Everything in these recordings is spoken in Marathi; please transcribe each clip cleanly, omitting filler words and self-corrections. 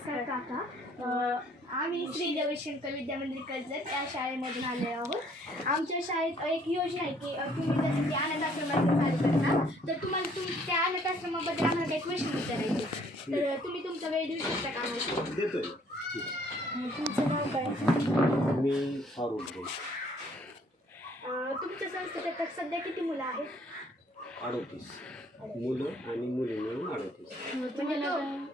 नमस्कार काका. आम्ही श्री रविशंकर विद्यामंदिर कर्जत या शाळेमधून आले आहोत. आमच्या शाळेत एक योजना आहे की तुम्ही जसं की अनाथ आश्रमाचं कार्य करता, तर तुम्हाला त्या अनाथ आश्रमाबद्दल आम्हाला एक क्वेश्चन विचारायचे, तर तुम्ही तुमचा वेळ देऊ शकता का आम्हाला? देतोय. तुमचं नाव काय? मी फारुख. तुमच्या संस्थेत सध्या किती मुलं आहेत? 38 मुलं आणि मुली मिळून 38.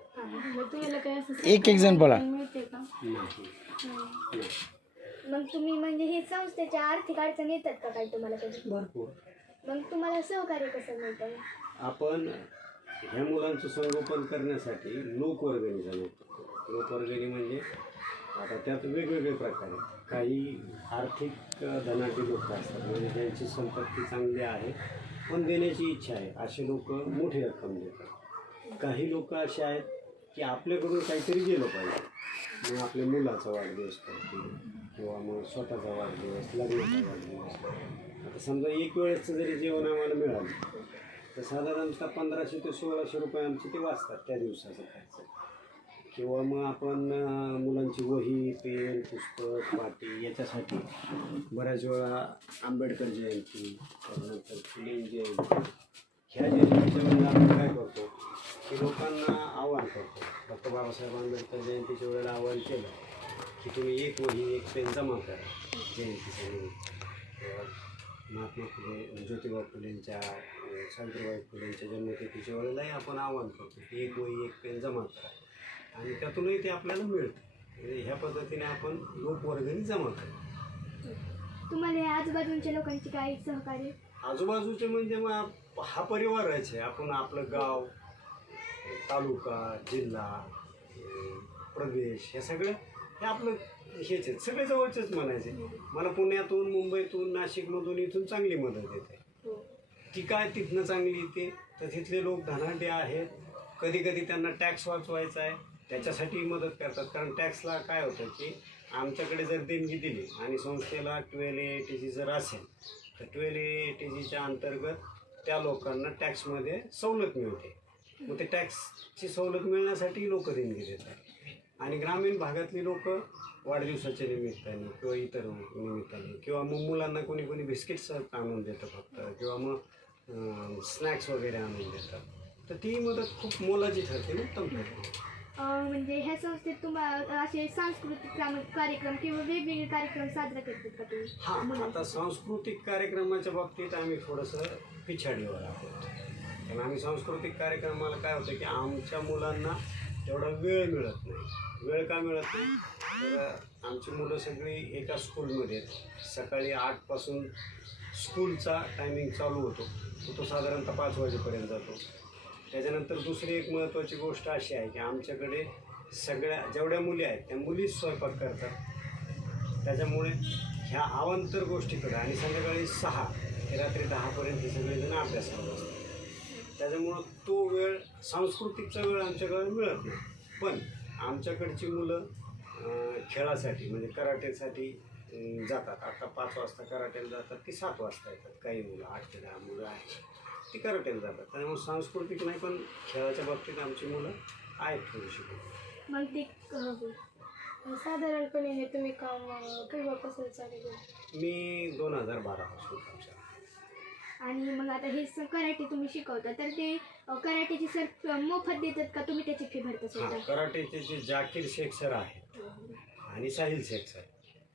तुम्हाला काय असं एक जण बोला. मिळते का? नाही. मग तुम्ही म्हणजे हे संस्थेच्या आर्थिक अडचणी येतात का काही तुम्हाला कधी? भरपूर. मग तुम्हाला सहकार्य कसं मिळतं? आपण ह्या मुलांचं संगोपन करण्यासाठी लोकवर्गणी जमा करतो. लोकवर्गणी म्हणजे आता त्यात वेगवेगळे प्रकार आहेत. काही आर्थिक धनाढ्य लोक असतात, म्हणजे त्यांची संपत्ती चांगली आहे पण देण्याची इच्छा आहे, असे लोक मोठी रक्कम देतात. काही लोक असे आहेत की आपल्याकडून काहीतरी गेलं पाहिजे, मग आपल्या मुलाचा वाढदिवस करतील किंवा मग स्वतःचा वाढदिवस, लग्नाचा वाढदिवस. आता समजा एक वेळेचं जरी जेवण आम्हाला मिळालं तर साधारणतः 1500 ते 1600 रुपये आमचे ते वाचतात त्या दिवसाचं खर्च. किंवा मग आपण मुलांची वही, पेन, पुस्तक, पाटी याच्यासाठी बऱ्याच वेळा आंबेडकर जयंती, त्यानंतर फुले जयंती, ह्या जयंतीच्या वेळेला आपण काय करतो की लोकांना आवाहन करतो. डॉक्टर बाबासाहेब आंबेडकर जयंतीच्या वेळेला आवाहन केलं की तुम्ही एक वही, एक पेन जमा करा जयंतीच्या निमित्त. महात्मा फुले, ज्योतिबा फुलेंच्या, सावित्रीबाई फुलेंच्या जन्मतिथीच्या वेळेलाही आपण आवाहन करतो की एक वही, एक पेन जमा करा, आणि त्यातूनही ते आपल्याला मिळतं. म्हणजे ह्या पद्धतीने आपण लोकवर्गणी जमा करतो. तुम्हाला या आजूबाजूच्या लोकांची काही सहकार्य? आजूबाजूचे म्हणजे मग हा परिवारच आहे. आपण आपलं गाव, तालुका, जिल्हा, प्रदेश हे सगळं हे आपलं हेच आहेत, सगळे जवळचेच म्हणायचे. मला पुण्यातून, मुंबईतून, नाशिकमधून इथून चांगली मदत येते. ती काय तिथनं चांगली येते तर तिथले लोक धनाढ्य आहेत. कधी कधी त्यांना टॅक्स वाचवायचा आहे त्याच्यासाठी मदत करतात. कारण टॅक्सला काय होतं की आमच्याकडे जर देणगी दिली आणि संस्थेला 12AATG जर असेल तर 12AATGच्या अंतर्गत त्या लोकांना टॅक्समध्ये सवलत मिळते. मग ते टॅक्सची सवलत मिळण्यासाठी लोक देणगी देतात. आणि ग्रामीण भागातली लोक वाढदिवसाच्या निमित्ताने किंवा इतर निमित्ताने किंवा मग मुलांना कोणी कोणी बिस्किट्स आणून देतं फक्त, किंवा मग स्नॅक्स वगैरे आणून देतात. तर ती मदत खूप मोलाची ठरते, उत्तम ठरते. म्हणजे ह्या संस्थेत तुम्हाला असे सांस्कृतिक कार्यक्रम किंवा वेगवेगळे कार्यक्रम साजरे करतात का तुम्ही? हां, आता सांस्कृतिक कार्यक्रमाच्या बाबतीत आम्ही थोडंसं पिछाडीवर आहोत. कारण आम्ही सांस्कृतिक कार्यक्रमाला काय होतं की आमच्या मुलांना तेवढा वेळ मिळत नाही. वेळ का मिळत नाही तर आमची मुलं सगळी एका स्कूलमध्ये आहेत. सकाळी 8 पासून स्कूलचा टायमिंग चालू होतो, तो साधारणतः 5 वाजेपर्यंत जातो. त्याच्यानंतर दुसरी एक महत्त्वाची गोष्ट अशी आहे की आमच्याकडे सगळ्या जेवढ्या मुली आहेत त्या मुलीच स्वयंपाक करतात. त्याच्यामुळे ह्या अवांतर गोष्टीकडे आणि संध्याकाळी 6 ते रात्री 10पर्यंत हे सगळेजण अभ्यासाला बसतात. त्याच्यामुळं तो वेळ, सांस्कृतिकचा वेळ आमच्याकडे मिळत नाही. पण आमच्याकडची मुलं खेळासाठी म्हणजे कराटेसाठी जातात. आता 5 वाजता कराटेला जातात, ती 7 वाजता येतात. काही मुलं 8 ते 10 मुलं आहेत ती कराटेला जातात. त्यामुळे सांस्कृतिक नाही पण खेळाच्या बाबतीत आमची मुलं आहेत थोडीशी. मग ते साधारणपणे हे तुम्ही काम केव्हापासून चालू केलं? मी 2012 पासून काम चालू. आणि मग आता हे कराटे तुम्ही शिकवता, तर ते कराटेची सर मोफत देतात का तुम्ही त्याची फी भरता सुद्धा? हां, कराटेचे जे जाकीर शेख सर आहेत आणि साहिल शेख सर,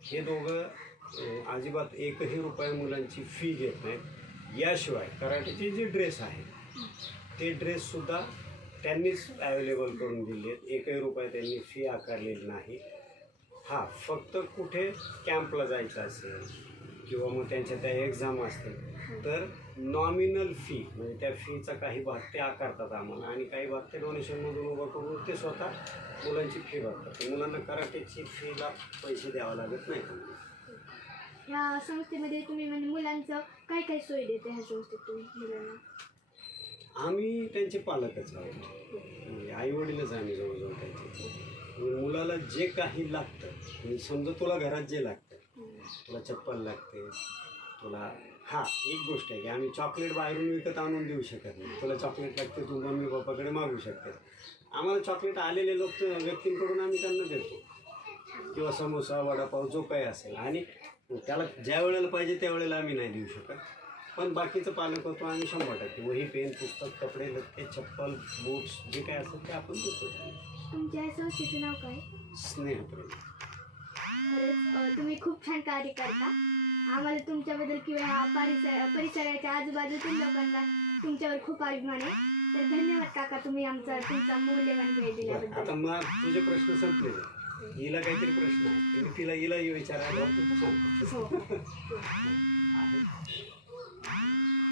हे दोघं अजिबात एकही रुपया मुलांची फी घेत नाहीत. याशिवाय कराटेचे जे ड्रेस आहेत ते ड्रेससुद्धा त्यांनीच अवेलेबल करून दिले आहेत. एकही रुपया त्यांनी फी आकारलेली नाही. हां, फक्त कुठे कॅम्पला जायचं असेल किंवा मग त्यांच्या त्या एक्झाम असतील तर नॉमिनल फी म्हणजे त्या फीचा काही भाग ते आकारतात आम्हाला, आणि काही भाग ते डोनेशनमधून उभं करून ते स्वतः मुलांची फी भरतात. मुलांना कराटेची फीला पैसे द्यावे लागत नाही. ह्या संस्थेमध्ये तुम्ही म्हणजे मुलांचं काय काय सोय देते ह्या संस्थेत तुम्ही मुलांना? आम्ही त्यांचे पालकच आहोत, म्हणजे आईवडीलच आम्ही जवळजवळ त्यांचे. मुलाला जे काही लागतं म्हणजे समजा तुला घरात जे लागतं, तुला चप्पल लागते, तुला हां, एक गोष्ट आहे की आम्ही चॉकलेट बाहेरून विकत आणून देऊ शकत नाही. तुला चॉकलेट लागते, तू मम्मी पप्पाकडे मागू शकते. आम्हाला चॉकलेट आलेले लोक व्यक्तींकडून आम्ही त्यांना देतो, किंवा समोसा, वडापाव, जो काही असेल. आणि त्याला ज्या वेळेला पाहिजे त्या वेळेला आम्ही नाही देऊ शकत. पण बाकीचं पालकत्व आम्ही 100% वही, पेन, पुस्तक, कपडे, लत्ते, चप्पल, बूट्स जे काय असेल ते आपण देतो. तुमच्या या संस्थेचं नाव काय? स्नेहप्रेम. खरंच तुम्ही खूप छान कार्य करता. आम्हाला तुमच्याबद्दल किंवा ह्या परिसराच्या आजूबाजूतील लोकांना तुमच्यावर खूप अभिमान आहे. तर धन्यवाद काका, तुम्ही तुमचा मौल्यवान वेळ बरं, दिल्याबद्दल. आता मग तुझे प्रश्न संपलेले. हिला काहीतरी प्रश्न आहे, तुम्ही तिला हिला विचारायला तू सांग. हो. आहे.